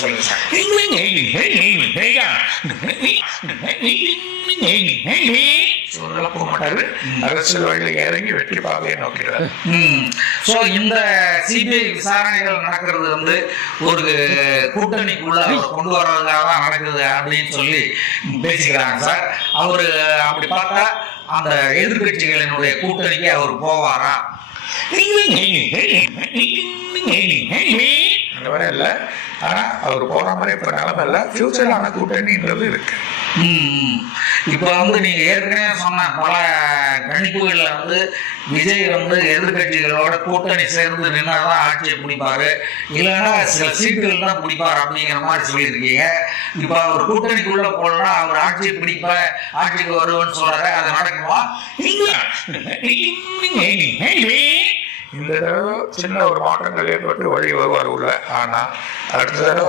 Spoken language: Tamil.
சொல்லுங்க சார். இவங்கெல்லாம் போக மாட்டாரு, அரசியல் வழியில் இறங்கி வெற்றி பாதையை நோக்கிறார். ஸோ இந்த சிபிஐ விசாரணைகள் நடக்கிறது வந்து ஒரு கூட்டணிக்குள்ள அவர் கொண்டு வர்றதுக்காக தான் நடக்குது அப்படின்னு சொல்லி பேசிக்கிறாங்க சார். அவரு அப்படி பார்த்தா அந்த எதிர்கட்சிகளினுடைய கூட்டணிக்கு அவர் போவாரா? அந்த மாதிரி இல்லை, ஆனால் அவர் போன மாதிரி இப்போ நிலமை இல்லை. ஃபியூச்சரான கூட்டணின்றது இருக்கு. இப்போ வந்து நீங்க ஏற்கனவே சொன்ன பல கணிப்புகள்ல வந்து விஜய் வந்து எதிர்கட்சிகளோட கூட்டணி சேர்ந்து நின்னாதான் ஆட்சியை பிடிப்பாரு, இல்லைன்னா சில சீட்டுகள் தான் பிடிப்பாரு அப்படிங்கிற மாதிரி சொல்லியிருக்கீங்க. இப்போ அவர் கூட்டணிக்குள்ள போனா அவர் ஆட்சியை பிடிப்ப ஆட்சிக்கு வருவேன்னு சொல்றாரு, அது நடக்குமா? இந்த தடவை சின்ன ஒரு மாற்றங்கள் ஏற்பட்டு வழி வருவார் உள்ள. ஆனால் அடுத்த தடவை